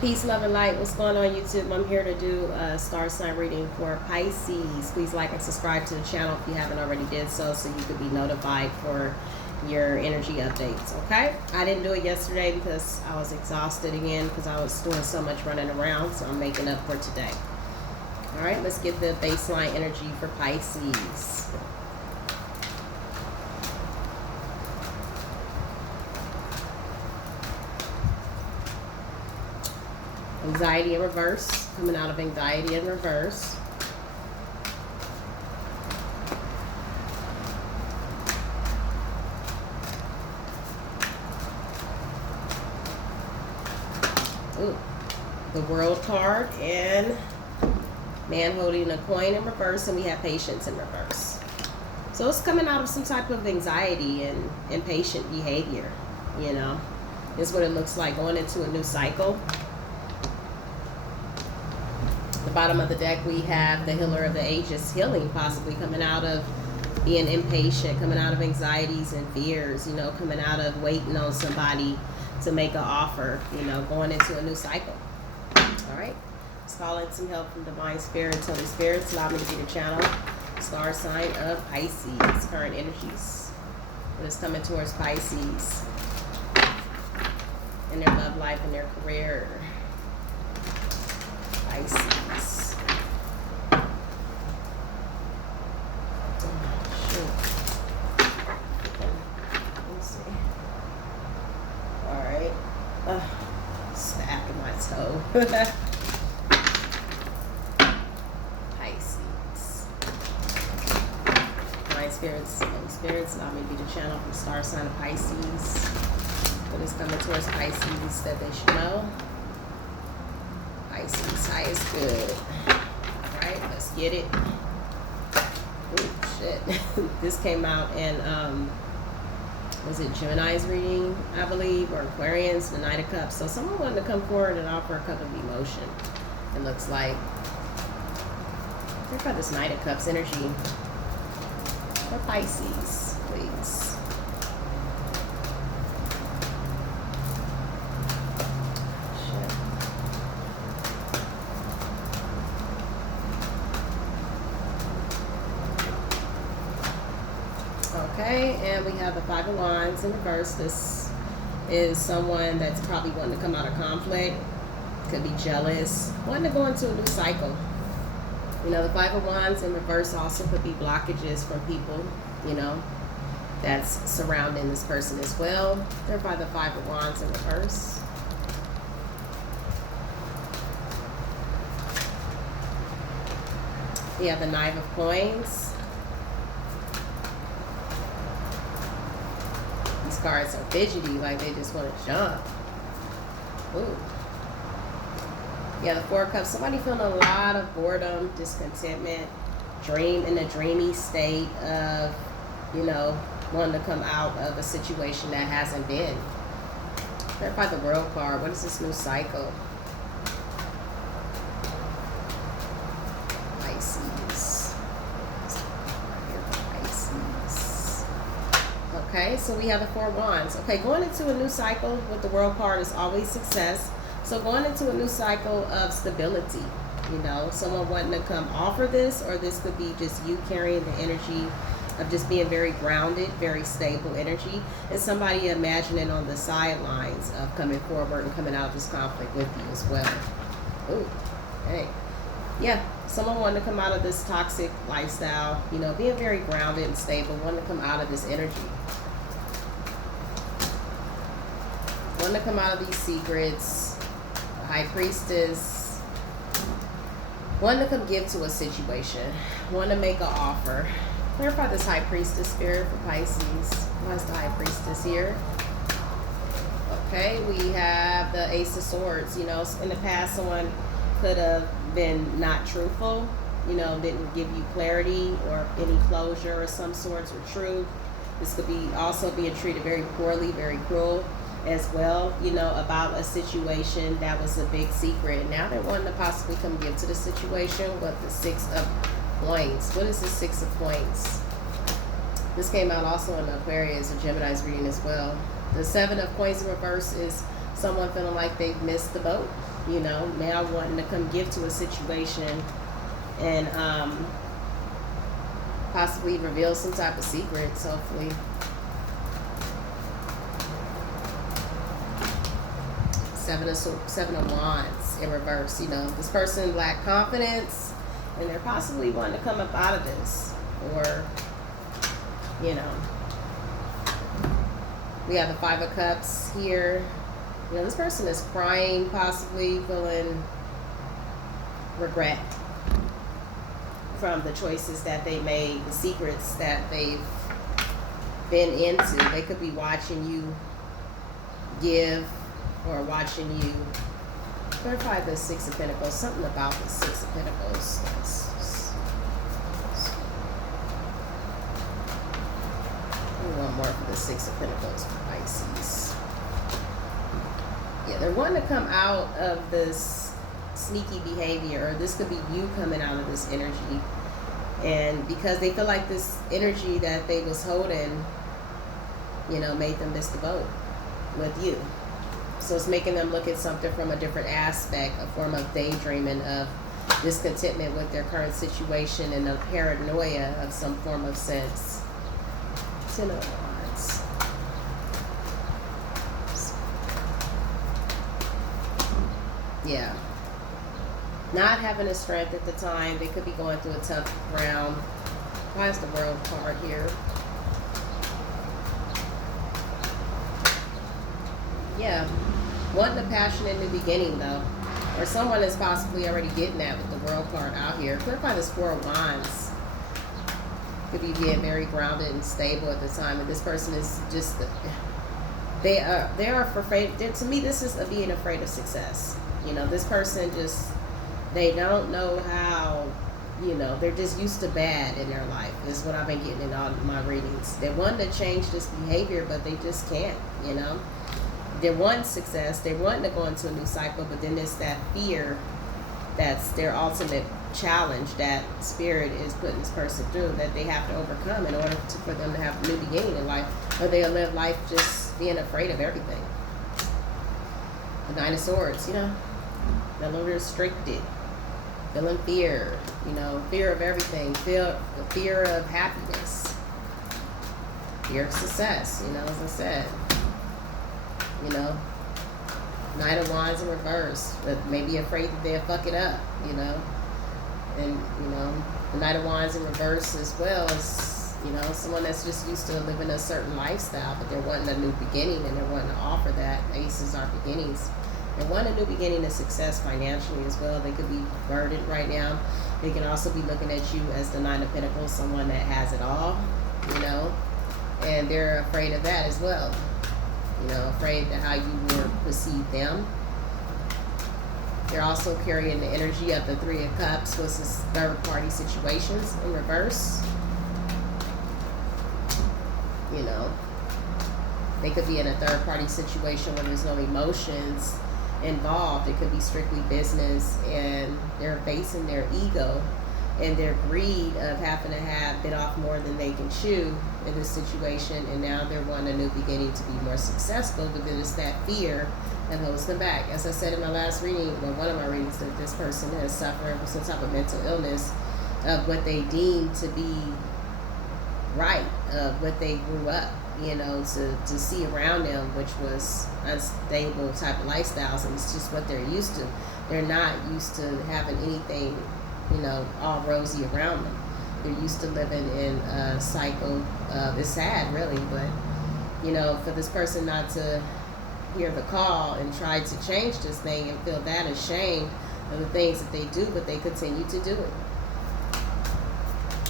Peace, love, and light. What's going on, YouTube? I'm here to do a star sign reading for Pisces. Please like and subscribe to the channel if you haven't already did so you could be notified for your energy updates, okay? I didn't do it yesterday because I was exhausted again because I was doing so much running around, so I'm making up for today. All right, let's get the baseline energy for Pisces. Anxiety in reverse, coming out of anxiety in reverse. Ooh, the World card and man holding a coin in reverse, and we have patience in reverse. So it's coming out of some type of anxiety and impatient behavior, you know. Is what it looks like going into a new cycle. The bottom of the deck, we have the Healer of the Ages, healing, possibly coming out of being impatient, coming out of anxieties and fears, you know, coming out of waiting on somebody to make an offer, you know, going into a new cycle. All right, let's call in some help from Divine Spirits, Holy Spirits. Allow me to be the channel. Star sign of Pisces, current energies. What is coming towards Pisces in their love life and their career. Pisces. Let's see. Alright. Stabbing my toe. Pisces. Divine Spirits, Holy Spirits, allow me to be the channel from star sign of Pisces. What is coming towards Pisces that they should know? Pisces, high is good. Alright, let's get it. Oh, shit. This came out in, was it Gemini's reading, I believe, or Aquarians, the Knight of Cups. So someone wanted to come forward and offer a cup of emotion. It looks like. Think about this Knight of Cups energy for Pisces, please. Okay, and we have the Five of Wands in reverse. This is someone that's probably wanting to come out of conflict, could be jealous, wanting to go into a new cycle. You know, the Five of Wands in reverse also could be blockages from people, you know, that's surrounding this person as well. They're by the Five of Wands in reverse. We have the Nine of Coins. Cards are fidgety, like they just want to jump. Ooh. Yeah, the Four of Cups. Somebody feeling a lot of boredom, discontentment, in a dreamy state of, you know, wanting to come out of a situation that hasn't been. Clarify the World card. What is this new cycle? Pisces. Okay, so we have the Four of Wands. Okay, going into a new cycle with the World card is always success. So going into a new cycle of stability, you know, someone wanting to come offer this, or this could be just you carrying the energy of just being very grounded, very stable energy, and somebody imagining on the sidelines of coming forward and coming out of this conflict with you as well. Ooh, hey. Yeah, someone wanting to come out of this toxic lifestyle, you know, being very grounded and stable, wanting to come out of this energy. Wanting to come out of these secrets. The High Priestess. Wanting to come give to a situation. Wanting to make an offer. Clarify this High Priestess spirit for Pisces. Why is the High Priestess here? Okay, we have the Ace of Swords. You know, in the past, someone could have been not truthful, you know, didn't give you clarity or any closure or some sorts or truth. This could be also being treated very poorly, very cruel as well, you know, about a situation that was a big secret. And now they're wanting to possibly come give to the situation. What the Six of Coins. What is the Six of Coins? This came out also in Aquarius or Gemini's reading as well. The Seven of Coins in reverse is someone feeling like they've missed the boat. You know, now wanting to come give to a situation and possibly reveal some type of secrets, hopefully. Seven of Wands in reverse. You know, this person lacked confidence, and they're possibly wanting to come up out of this, or, you know, we have the Five of Cups here. You know, this person is crying, possibly feeling regret from the choices that they made, the secrets that they've been into. They could be watching you give, or watching you clarify the Six of Pentacles. Something about the Six of Pentacles. One more for the Six of Pentacles for Pisces. Yeah, they're wanting to come out of this sneaky behavior, or this could be you coming out of this energy. And because they feel like this energy that they was holding, you know, made them miss the boat with you. So it's making them look at something from a different aspect, a form of daydreaming, of discontentment with their current situation, and a paranoia of some form of sense. Ten of Wands. Yeah. Not having the strength at the time. They could be going through a tough round. Why is the World card here? Yeah. Wanting a passionate new beginning, though. Or someone is possibly already getting that with the World card out here. Clarify this Four of Wands. Could be being very grounded and stable at the time. And this person is just... They are afraid... To me, this is being afraid of success. You know, this person just... They don't know how... You know, they're just used to bad in their life. Is what I've been getting in all my readings. They want to change this behavior, but they just can't, you know. They want success. They want to go into a new cycle, but then there's that fear that's their ultimate challenge that Spirit is putting this person through, that they have to overcome in order for them to have a new beginning in life, or they'll live life just being afraid of everything. The Nine of Swords, you know, feeling restricted, feeling fear, you know, fear of everything, the fear of happiness, fear of success, you know, as I said. You know, Knight of Wands in reverse, but maybe afraid that they'll fuck it up, you know. And, you know, the Knight of Wands in reverse as well as, you know, someone that's just used to living a certain lifestyle, but they're wanting a new beginning, and they're wanting to offer that. Aces are beginnings. They want a new beginning of success financially as well. They could be burdened right now. They can also be looking at you as the Nine of Pentacles, someone that has it all, you know, and they're afraid of that as well. You know, afraid of how you will perceive them. They're also carrying the energy of the Three of Cups, which is third-party situations in reverse. You know, they could be in a third-party situation where there's no emotions involved. It could be strictly business, and they're facing their ego and their greed of having to have bit off more than they can chew in this situation, and now they're wanting a new beginning to be more successful, but then it's that fear that holds them back. As I said in my last reading, or one of my readings, that this person has suffered from some type of mental illness of what they deem to be right, of what they grew up, you know, to see around them, which was unstable type of lifestyles, and it's just what they're used to. They're not used to having anything, you know, all rosy around them. They're used to living in a cycle of, it's sad really, but, you know, for this person not to hear the call and try to change this thing and feel that ashamed of the things that they do, but they continue to do it.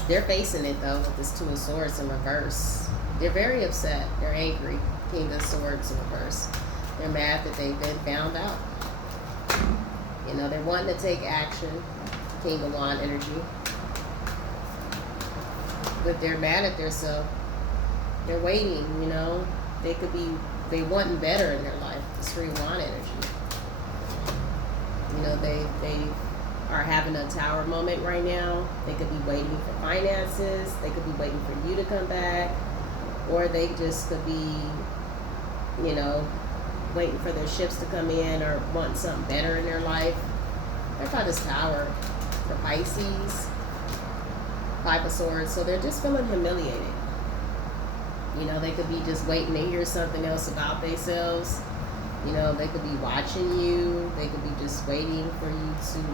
They're facing it though with this Two of Swords in reverse. They're very upset. They're angry. King of Swords in reverse. They're mad that they've been found out. You know, they're wanting to take action. King of Wand energy. But they're mad at themselves. They're waiting, you know. They could be, they wanting better in their life. This Three of Wand energy. You know, they are having a tower moment right now. They could be waiting for finances. They could be waiting for you to come back. Or they just could be, you know, waiting for their ships to come in or wanting something better in their life. They're by this Tower for Pisces, Five of Swords. So they're just feeling humiliated. You know, they could be just waiting to hear something else about themselves. You know, they could be watching you. They could be just waiting for you to,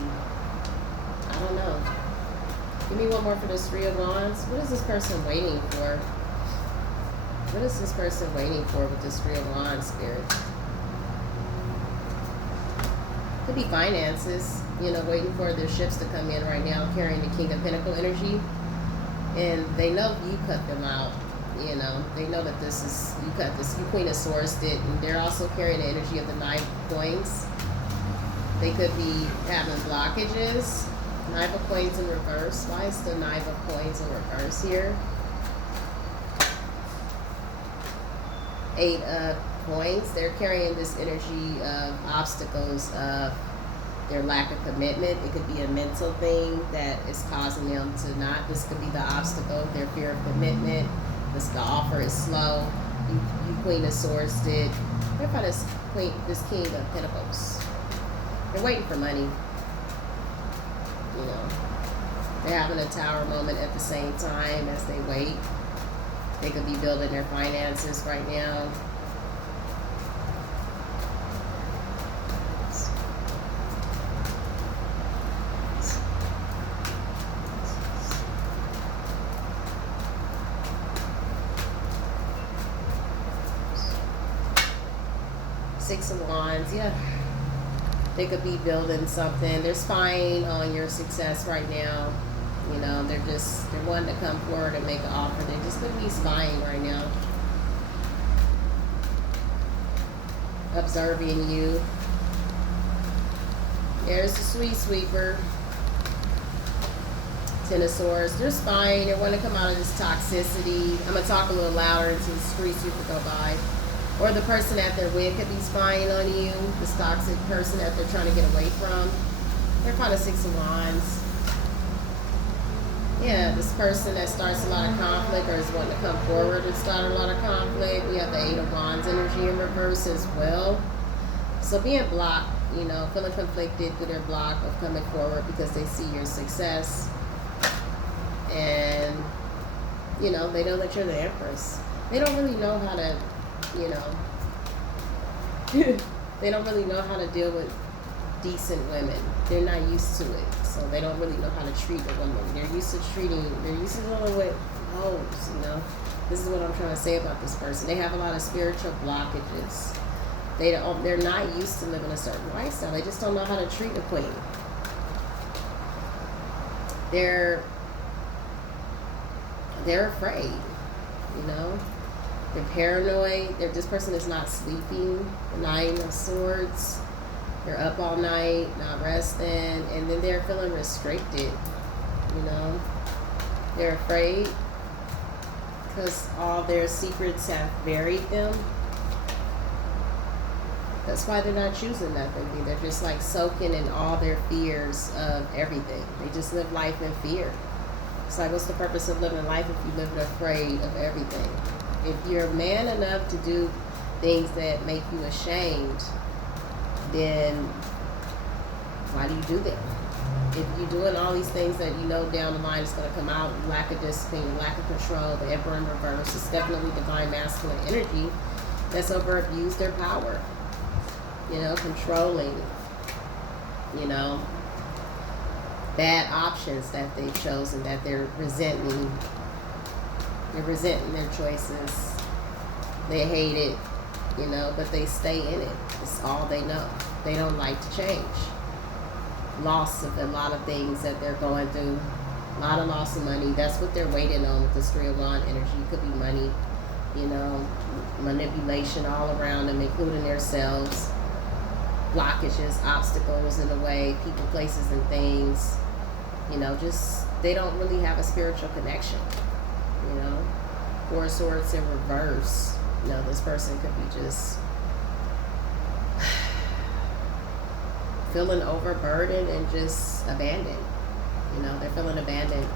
I don't know. Give me one more for this Three of Wands. What is this person waiting for? What is this person waiting for with this Three of Wands, Spirit? Could be finances. You know, waiting for their ships to come in right now, carrying the King of Pentacle energy. And they know you cut them out. You know, they know that this is, you cut this, you Queen of Swords did. And they're also carrying the energy of the Nine of Coins. They could be having blockages. Nine of Coins in reverse. Why is the Nine of Coins in reverse here? Eight of Coins. They're carrying this energy of obstacles, of their lack of commitment. It could be a mental thing that is causing them to not. This could be the obstacle, their fear of commitment. The offer is slow. You Queen of Swords did. What about this King of Pentacles? They're waiting for money. You know, they're having a Tower moment at the same time as they wait. They could be building their finances right now. Six of Wands, yeah. They could be building something. They're spying on your success right now. You know, they're wanting to come forward and make an offer. They're just going to be spying right now. Observing you. There's the Sweet Sweeper. Ten of Swords. They're spying. They want to come out of this toxicity. I'm going to talk a little louder until the Sweet Sweeper go by. Or the person that they're with could be spying on you. This toxic person that they're trying to get away from. They're kind of Six of Wands. Yeah, this person that starts a lot of conflict or is wanting to come forward and start a lot of conflict. We have the Eight of Wands energy in reverse as well. So being blocked, you know, feeling conflicted through their block of coming forward because they see your success. And, you know, they know that you're the Empress. They don't really know how to, you know, they don't really know how to deal with decent women. They're not used to it. So they don't really know how to treat a woman. They're used to dealing with hoes, you know. This is what I'm trying to say about this person. They have a lot of spiritual blockages. They're not used to living a certain lifestyle. They just don't know how to treat a queen. They're afraid, you know. They're paranoid. This person is not sleeping. The Nine of Swords. They're up all night, not resting, and then they're feeling restricted, you know. They're afraid because all their secrets have buried them. That's why they're not choosing nothing. They're just like soaking in all their fears of everything. They just live life in fear. It's like, what's the purpose of living life if you live afraid of everything? If you're man enough to do things that make you ashamed, then why do you do them? If you're doing all these things that you know down the line is going to come out, lack of discipline, lack of control, the Emperor in reverse, it's definitely divine masculine energy that's over abused their power. You know, controlling, you know, bad options that they've chosen, that they're resenting. They're resenting their choices. They hate it. You know, but they stay in it. It's all they know. They don't like to change. Loss of a lot of things that they're going through. A lot of loss of money. That's what they're waiting on with this Three of Wands energy. It could be money, you know, manipulation all around them, including themselves. Blockages, obstacles in the way, people, places, and things. You know, just, they don't really have a spiritual connection. You know, Four of Swords in reverse. You know, this person could be just feeling overburdened and just abandoned. You know, they're feeling abandoned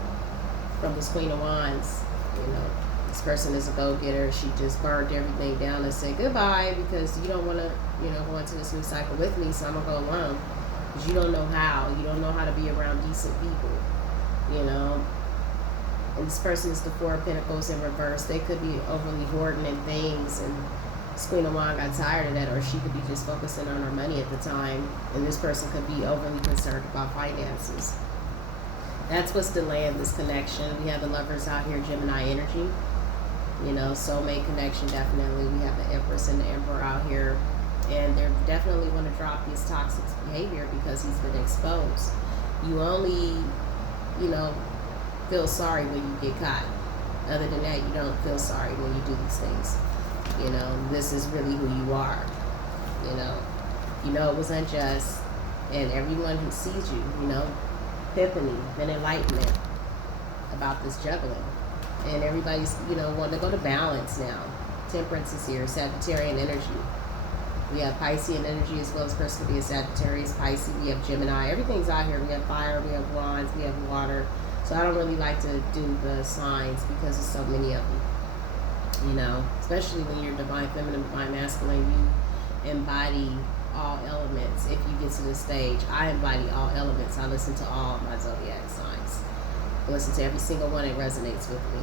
from this Queen of Wands. You know, This person is a go-getter. She just burned everything down and said goodbye because you don't want to, go into this new cycle with me, so I'm going to go alone. Because you don't know how. You don't know how to be around decent people, And this person is the Four of Pentacles in reverse. They could be overly hoarding in things, and this Queen of Wands got tired of that, or she could be just focusing on her money at the time, and this person could be overly concerned about finances. That's what's delaying this connection. We have the Lovers out here, Gemini energy. Soulmate connection, definitely. We have the Empress and the Emperor out here. And they're definitely going to drop his toxic behavior because he's been exposed. You only, feel sorry when you get caught. Other than that, you don't feel sorry when you do these things. This is really who you are. It was unjust. And everyone who sees you, epiphany and enlightenment about this juggling. And everybody's, wanting to go to balance now. Temperance is here, Sagittarian energy. We have Piscean energy as well as person could be a Sagittarius, Pisces. We have Gemini. Everything's out here. We have fire, we have wands, we have water. So I don't really like to do the signs because there's so many of them. Especially when you're divine feminine, divine masculine, you embody all elements. If you get to the stage, I embody all elements. I listen to all my zodiac signs. I listen to every single one that resonates with me.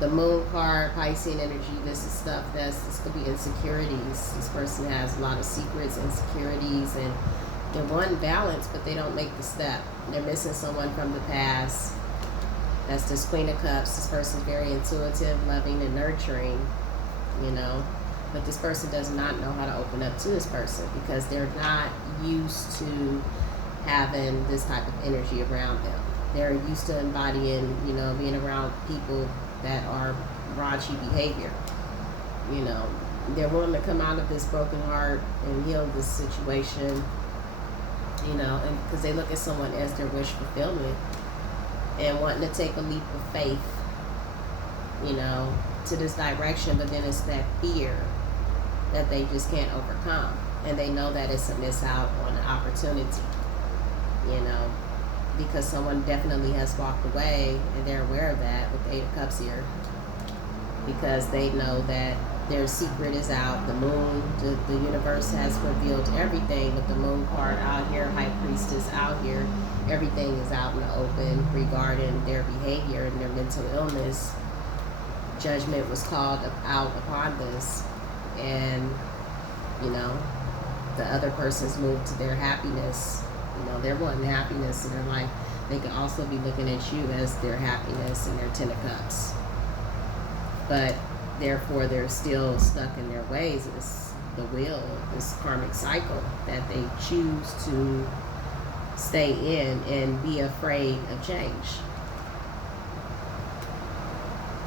The Moon card, Piscean energy, this is stuff this could be insecurities. This person has a lot of secrets, insecurities, and they want balance, but they don't make the step. They're missing someone from the past. That's this Queen of Cups. This person's very intuitive, loving, and nurturing, But this person does not know how to open up to this person because they're not used to having this type of energy around them. They're used to embodying, being around people that are raunchy behavior. They're willing to come out of this broken heart and heal this situation, and because they look at someone as their wish fulfillment and wanting to take a leap of faith, to this direction, but then it's that fear that they just can't overcome, and they know that it's a miss out on an opportunity, because someone definitely has walked away, and they're aware of that with the Eight of Cups here, because they know that their secret is out. The moon, the universe has revealed everything, with the Moon card out here, High Priestess out here, everything is out in the open regarding their behavior and their mental illness. Judgment was called out upon this, and the other person's moved to their happiness. They're wanting happiness in their life. They can also be looking at you as their happiness and their Ten of Cups, but therefore they're still stuck in their ways. It's the wheel, this karmic cycle that they choose to stay in and be afraid of change.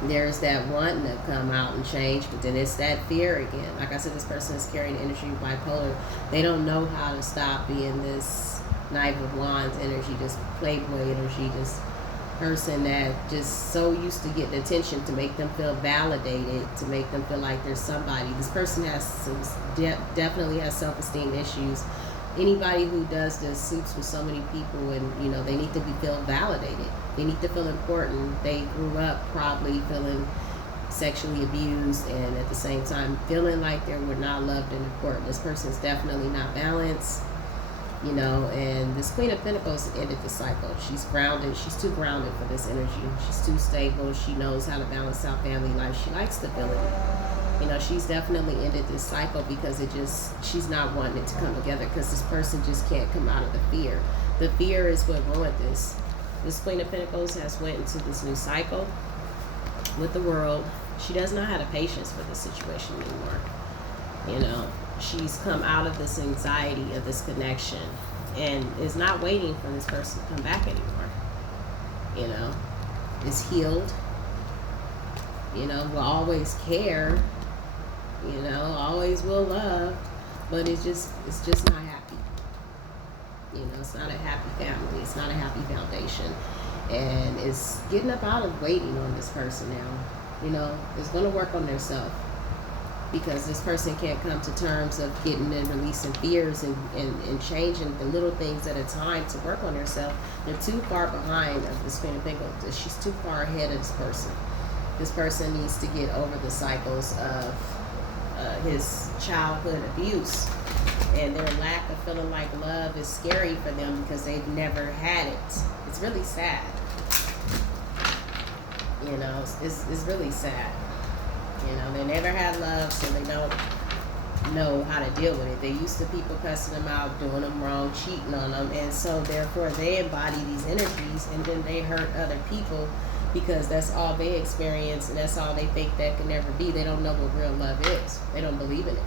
There's that wanting to come out and change, but then it's that fear again. Like I said, this person is carrying energy bipolar. They don't know how to stop being this Knight of Wands energy, this playboy energy, this person that just so used to getting attention to make them feel validated, to make them feel like there's somebody. This person has some definitely has self-esteem issues. Anybody who does this sleeps with so many people, and they need to feel validated. They need to feel important. They grew up probably feeling sexually abused, and at the same time feeling like they were not loved and important. This person is definitely not balanced, and this Queen of Pentacles ended the cycle. She's grounded. She's too grounded for this energy. She's too stable. She knows how to balance out family life. She likes stability. She's definitely ended this cycle because she's not wanting it to come together, because this person just can't come out of the fear. The fear is what ruined this. This Queen of Pentacles has went into this new cycle with the World. She does not have the patience for this situation anymore. She's come out of this anxiety of this connection and is not waiting for this person to come back anymore. Is healed. Will always care. Always will love, but it's just not happy. It's not a happy family. It's not a happy foundation, and it's getting up out of waiting on this person now. It's going to work on themselves, because this person can't come to terms of getting and releasing fears and changing the little things at a time to work on herself. They're too far behind of this Queen of Pentacles. She's too far ahead of this person. This person needs to get over the cycles of his childhood abuse, and their lack of feeling like love is scary for them because they've never had it. It's really sad. You know, it's really sad. You know, they never had love, so they don't know how to deal with it. They used to people cussing them out, doing them wrong, cheating on them, and so therefore they embody these energies, and then they hurt other people because that's all they experience, and that's all they think that can never be. They don't know what real love is. They don't believe in it.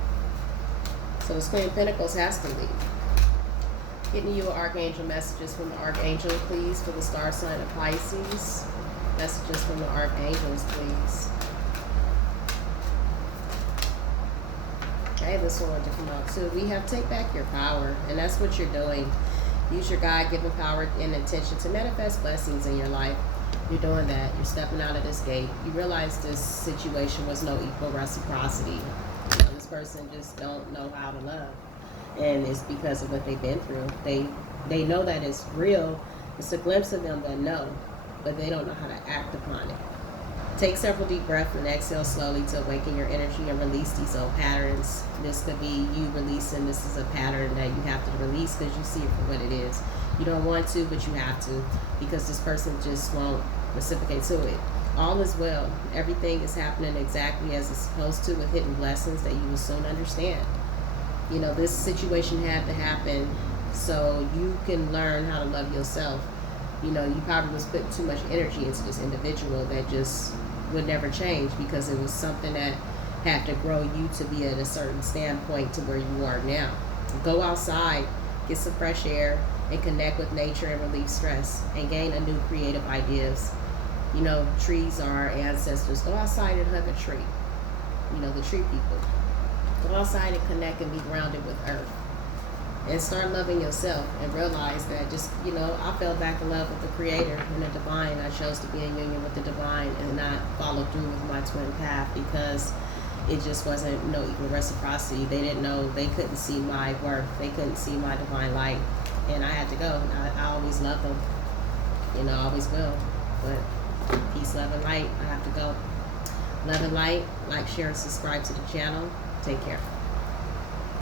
So the Queen of Pentacles has to leave. Getting you archangel messages from the archangel, please, for the star sign of Pisces. Messages from the archangels, please. Okay, this one wanted to come out too. We have take back your power, and that's what you're doing. Use your God-given power and intention to manifest blessings in your life. You're doing that. You're stepping out of this gate. You realize this situation was no equal reciprocity. You know, this person just don't know how to love, and it's because of what they've been through. They know that it's real. It's a glimpse of them that know, but they don't know how to act upon it. Take several deep breaths and exhale slowly to awaken your energy and release these old patterns. This could be you releasing. This is a pattern that you have to release because you see it for what it is. You don't want to, but you have to, because this person just won't reciprocate to it. All is well. Everything is happening exactly as it's supposed to, with hidden blessings that you will soon understand. You know, this situation had to happen so you can learn how to love yourself. You know, you probably was putting too much energy into this individual that just would never change, because it was something that had to grow you to be at a certain standpoint to where you are now. Go outside, get some fresh air, and connect with nature and relieve stress and gain a new creative ideas. You know, trees are our ancestors. Go outside and hug a tree. You know, the tree people. Go outside and connect and be grounded with earth. And start loving yourself and realize that just, you know, I fell back in love with the Creator and the Divine. I chose to be in union with the Divine and not follow through with my twin path because it just wasn't no equal reciprocity. They didn't know, they couldn't see my worth. They couldn't see my divine light. And I had to go. I always loved them. You know, I always will. But peace, love, and light. I have to go. Love and light. Like, share, and subscribe to the channel. Take care.